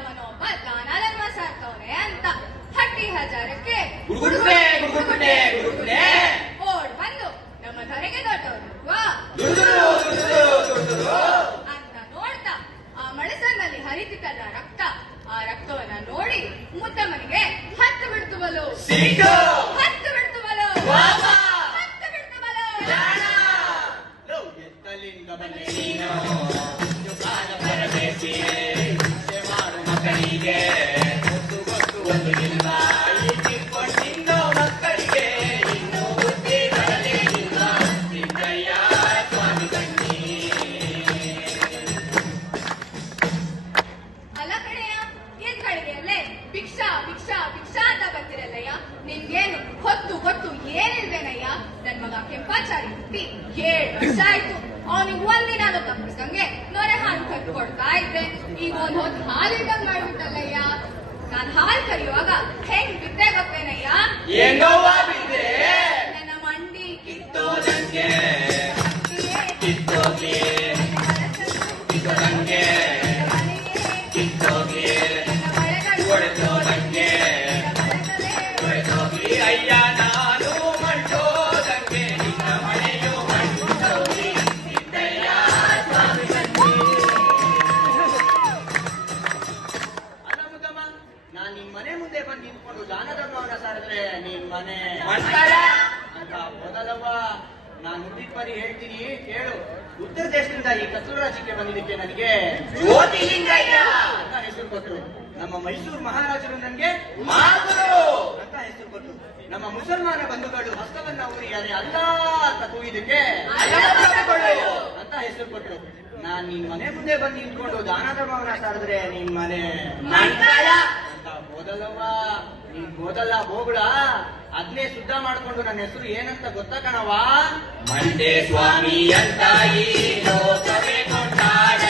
ಅವನೊಬ್ಬ ದಾನಧರ್ಮ ಸಾರ್ತವನೆ ಅಂತ ಹಟ್ಟಿ ಹಜಾರಕ್ಕೆ ಓಡ್ ಬಂದು ನಮ್ಮ ಧರೆಗೆ ದೊಡ್ಡವರು ಅಂತ ನೋಡ್ತಾ ಆ ಮಳಸನ್ನಲ್ಲಿ ಹರಿತಿದ್ದದ ರಕ್ತ, ಆ ರಕ್ತವನ್ನ ನೋಡಿ ಮುದ್ದಮ್ಮನಿಗೆ ಹತ್ತು ಬಿಡ್ತು ಬಲು, ಹತ್ತು ಬಿಡ್ತು ಬಲು, ಹತ್ತು ಬಿಡ್ತು ಬಲು. ಮಕ್ಕಳಿಗೆ ಒಂದು ಇಲ್ಲ ಇಟ್ಟಿಕೊಂಡಿದ್ದೋ ಮಕ್ಕಳಿಗೆ ಇನ್ನು ಬುದ್ಧಿ ಬರಲೇ ಇಲ್ಲ ಸಿದ್ದಯ್ಯ ಸ್ವಾಮಿ ಕಣ್ಣಿ. ಅಲ್ಲ ಕಡೆಯ ಏನ್ ಕಡೆಗೆಯಲ್ಲೇ ಭಿಕ್ಷಾ ಭಿಕ್ಷಾ ಭಿಕ್ಷಾ ಅಂತ ಬರ್ತಿರಲ್ಲಯ್ಯ, ನಿನ್ಗೇನು ಹೊತ್ತು ಗೊತ್ತು ಏನಿಲ್ವೇನಯ್ಯ? ನನ್ ಮಗ ಕೆಂಪಾಚಾರಿ ಹುಟ್ಟಿ 7 ವರ್ಷ ಆಯ್ತು. ಅವನಿಗೆ ಒಂದಿನಾದ್ರು ತಪ್ಪಿಸ್ದಂಗೆ ನೊರೆ ಹಾಲು ಕಟ್ಟು ಕೊಡ್ತಾ ಇದ್ದೆ. ಈಗ ಒಂದ್ ಹೊತ್ತು ಹಾಲಿದ್ದಂಗ್ ಮಾಡ್ಬಿಟ್ಟಲ್ಲಯ್ಯ. ನಾನ್ ಹಾಲ್ ಕರಿಯುವಾಗ ಹೆಂಗ್ ಬಿದ್ದೆ ಗೊತ್ತೇನಯ್ಯ? ನನ್ನ ಮಂಡಿ ಕಿತ್ತೋದಂಗೆ ಕಿತ್ತೋಗಿ ಕಿತ್ತೋದಂಗೆ ಕಿತ್ತೋಗಿ ಒಡೆದೋದಂಗೆ ಒಡೆದೋಗಿ ಅಯ್ಯ ನಾನು ಮಂಟೋದಂಗೆ ನಿನ್ನ ಮನೆಯು ಮಂಟೋಗಿ ಸಿದ್ದಯ್ಯ ಸ್ವಾಮಿ ಕಣ್ಣಿ. ಅಲ್ಲ ಮುದ್ದಮ್ಮ, ನಾನ್ ನಿನ್ ಮನೆ ಮುಂದೆ ಬಂದು ನಿಂತ್ಕೊಂಡು ದಾನಧರ್ಮವನ್ನ ಸಾರಿದ್ರೆ ನಿನ್ ಮನೆ ಅಂತ ಮೊದಲವ್ವ. ನಾನು ನುಡಿದ ಬರೀ ಹೇಳ್ತೀನಿ ಕೇಳು. ಉತ್ತರ ದೇಶದಿಂದ ಈ ಕತ್ತೂರು ರಾಜ್ಯಕ್ಕೆ ಬಂದಿದ್ದಕ್ಕೆ ನನಗೆ ಜ್ಯೋತಿಲಿಂಗಯ್ಯ ಅಂತ ಹೆಸರು ಕೊಟ್ಟರು. ನಮ್ಮ ಮೈಸೂರು ಮಹಾರಾಜರು ನನಗೆ ಮಾಗುರು ಅಂತ ಹೆಸರು ಕೊಟ್ಟರು. ನಮ್ಮ ಮುಸಲ್ಮಾನ ಬಂಧುಗಳು ಹಸ್ತವನ್ನ ಊರಿ ಅದೇ ಅಲ್ಲ ಅಂತ ಕೂಗಿದಕ್ಕೆ ಅಂತ ಹೆಸರು ಕೊಟ್ಟರು. ನಾನ್ ನಿನ್ ಮನೆ ಮುಂದೆ ಬಂದು ನಿಂತ್ಕೊಂಡು ದಾನ ಧರ್ಮವನ್ನ ಸಾರಿದ್ರೆ ನಿನ್ ಮನೆ ಅಂತ ಹೋದಲ್ಲವ್ವ. ನೀನ್ ಹೋದಲ್ಲ ಹೋಗುಳ, ಅದ್ನೇ ಶುದ್ಧ ಮಾಡ್ಕೊಂಡು ನನ್ನ ಹೆಸರು ಏನಂತ ಗೊತ್ತಾ ಕಣವಾ? ಮಂಡೆ ಸ್ವಾಮಿ ಅಂತ ಈ ಲೋಕವೇ ಕೊಂಡಾಡ